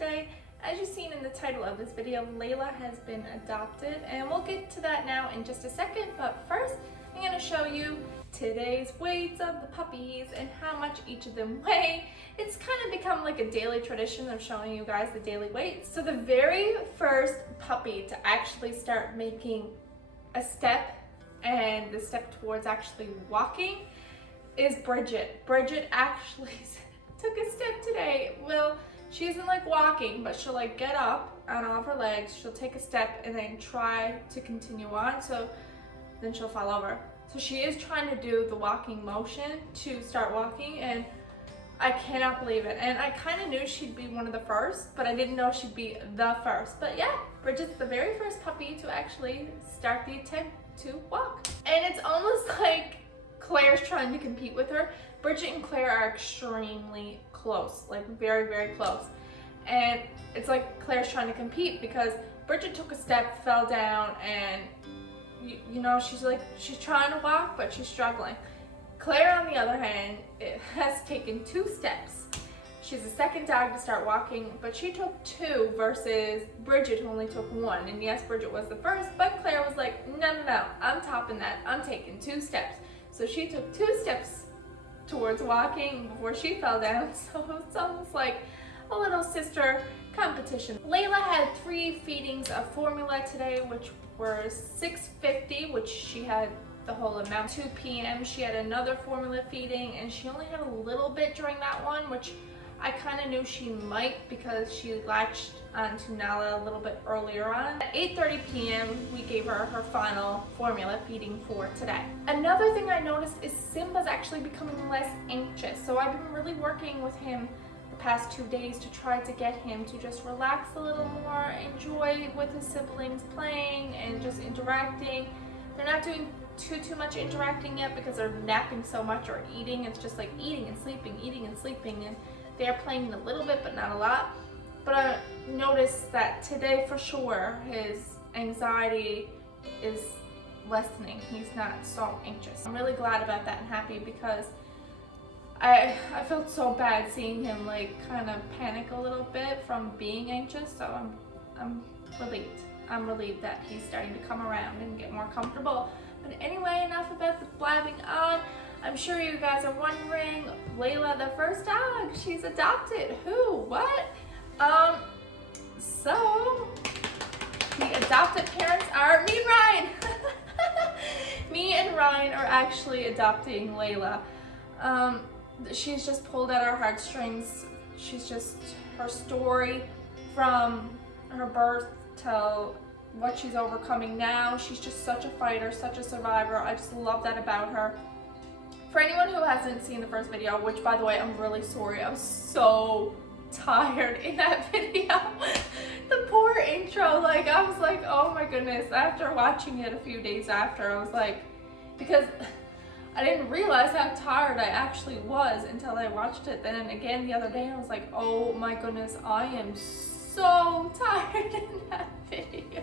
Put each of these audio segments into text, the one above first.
today. As you've seen in the title of this video, Layla has been adopted, and we'll get to that now in just a second. But first, I'm going to show you today's weights of the puppies and how much each of them weigh. It's kind of become like a daily tradition of showing you guys the daily weights. So the very first puppy to actually start making a step and the step towards actually walking is Bridget. Bridget actually took a step today. Well, she isn't like walking, but she'll like get up on all of her legs, she'll take a step and then try to continue on, so then she'll fall over. So she is trying to do the walking motion to start walking, and I cannot believe it. And I kind of knew she'd be one of the first, but I didn't know she'd be the first. But yeah, Bridget's the very first puppy to actually start the attempt to walk. And it's almost like Claire's trying to compete with her. Bridget and Claire are extremely close, like very, very close. And it's like Claire's trying to compete because Bridget took a step, fell down, and you know, she's trying to walk, but she's struggling. Claire, on the other hand, has taken 2 steps. She's the second dog to start walking, but she took 2 versus Bridget, who only took 1. And yes, Bridget was the first, but Claire was like, no, I'm topping that. I'm taking 2 steps. So she took 2 steps towards walking before she fell down. So it's almost like a little sister competition. Layla had 3 feedings of formula today, which were 650, which she had the whole amount. 2 p.m. she had another formula feeding, and she only had a little bit during that one, which I kind of knew she might because she latched onto Nala a little bit earlier on. At 8:30 p.m. we gave her her final formula feeding for today. Another thing I noticed is Simba's actually becoming less anxious. So I've been really working with him the past 2 days to try to get him to just relax a little more, enjoy with his siblings playing and just interacting. They're not doing too much interacting yet because they're napping so much or eating. It's just like eating and sleeping, and they're playing a little bit but not a lot. But I noticed that today for sure his anxiety is lessening. He's not so anxious. I'm really glad about that and happy because I felt so bad seeing him like kind of panic a little bit from being anxious. So I'm relieved. I'm relieved that he's starting to come around and get more comfortable. But anyway, enough about the blabbing on. I'm sure you guys are wondering, Layla, the first dog, she's adopted. Who? What? So the adopted parents are me and Ryan. Me and Ryan are actually adopting Layla. She's just pulled at our heartstrings. She's just, her story from her birth till what she's overcoming now. She's just such a fighter, such a survivor. I just love that about her. For anyone who hasn't seen the first video, which by the way, I'm really sorry, I was so tired in that video. The poor intro, like I was like, oh my goodness. After watching it a few days after, I was like, because I didn't realize how tired I actually was until I watched it then again the other day. I was like, oh my goodness, I am so tired in that video.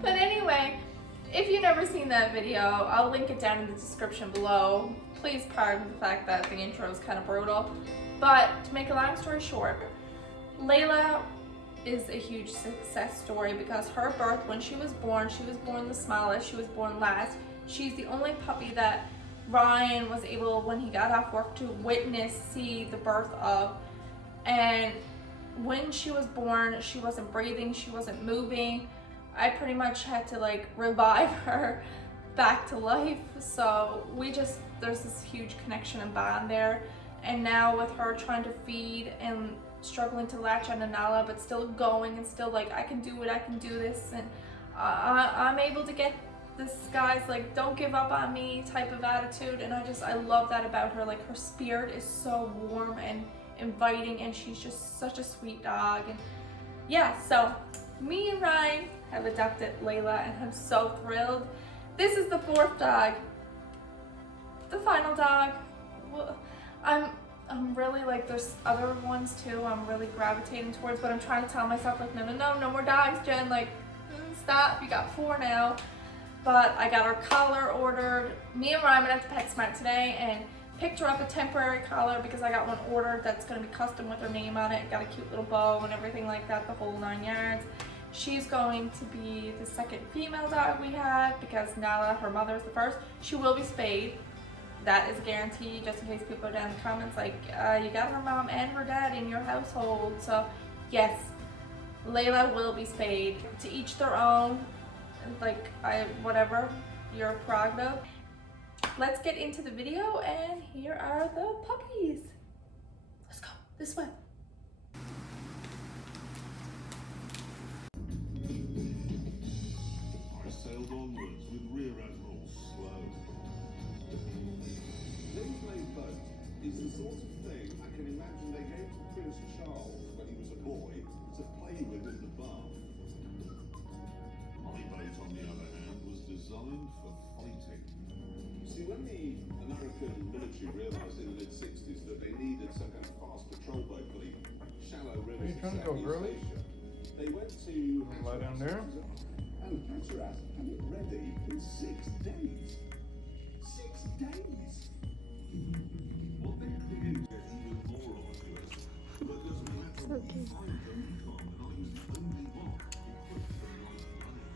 But anyway, if you've never seen that video, I'll link it down in the description below. Please pardon the fact that the intro is kind of brutal. But to make a long story short, Layla is a huge success story because her birth, when she was born the smallest, she was born last. She's the only puppy that Ryan was able, when he got off work, to see the birth of. And when she was born, she wasn't breathing, she wasn't moving. I pretty much had to like revive her back to life. So there's this huge connection and bond there. And now with her trying to feed and struggling to latch onto Nala, but still going and still like, I can do it, I can do this. And I'm able to get this guy's like, don't give up on me type of attitude. And I love that about her. Like her spirit is so warm and inviting, and she's just such a sweet dog. And yeah, so me and Ryan have adopted Layla, and I'm so thrilled. This is the 4th dog, the final dog. Well, I'm really like, there's other ones too I'm really gravitating towards, but I'm trying to tell myself like, no more dogs, Jen, like stop, you got 4 now. But I got our collar ordered. Me and Ryan went out to PetSmart today, and Picked her up a temporary collar because I got one ordered that's going to be custom with her name on it. Got a cute little bow and everything like that, the whole 9 yards. She's going to be the second female dog we have because Nala, her mother, is the first. She will be spayed. That is a guarantee, just in case people go down in the comments like, you got her mom and her dad in your household. So yes, Layla will be spayed. To each their own, like whatever your prerogative. Let's get into the video, and here are the puppies. Let's go this way. I sailed onwards with Rear Admiral Slow. This boat is the sort of thing I can imagine they gave to Prince Charles when he was a boy to play with in the bath. My boat, on the other hand, was designed for fighting. See, when the American military realised in the mid-60s that they needed some kind of fast patrol boat for the shallow rivers of Southeast Asia, they went to lie down there. And Hatteras had it ready in 6 days. 6 days! What they created even more arduous, but there's a matter of find the recon, and I was the only one who put the right running.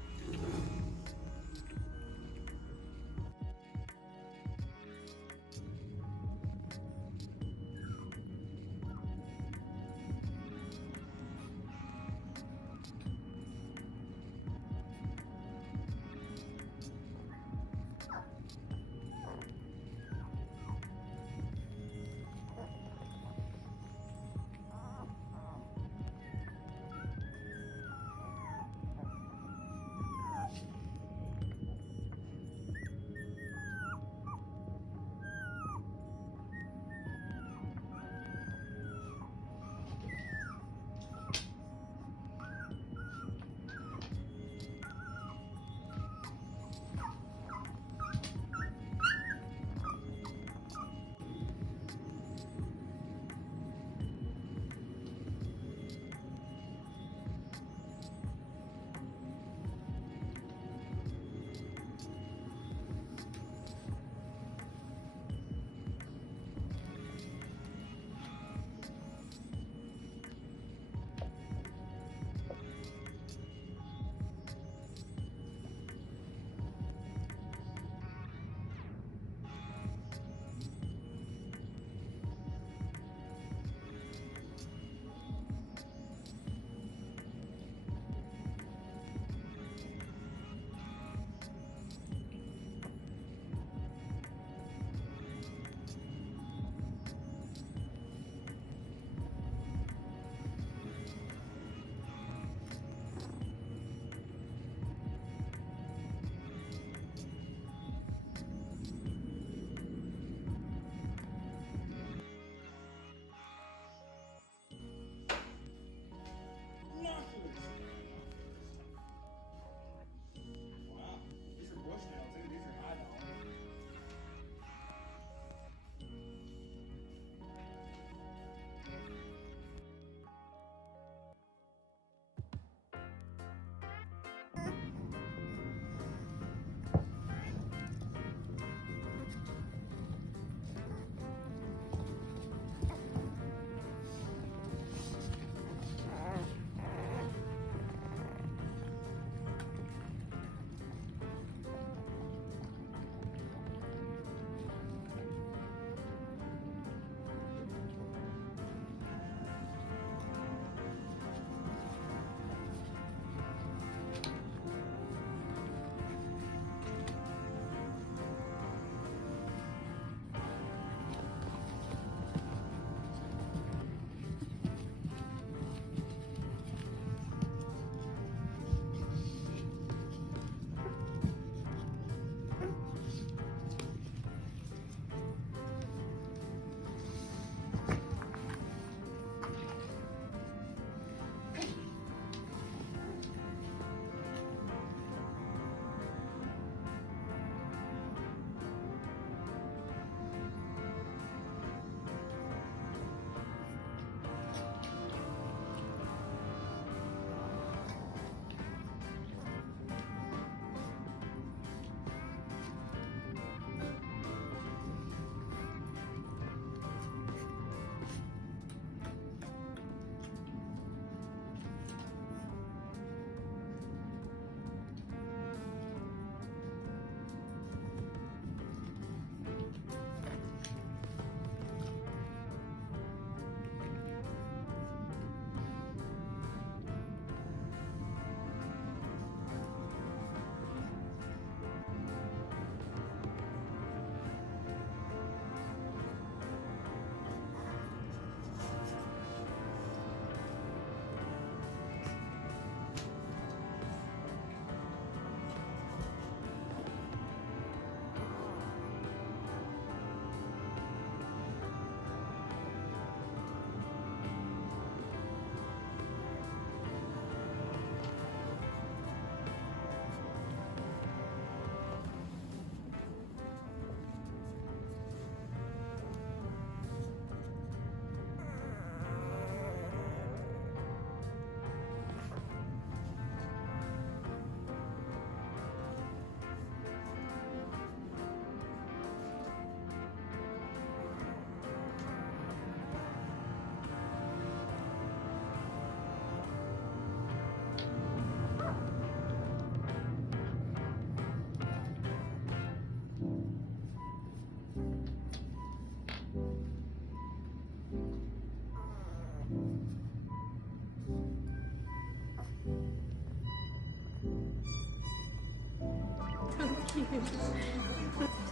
cute.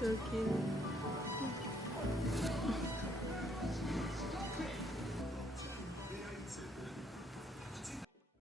So cute.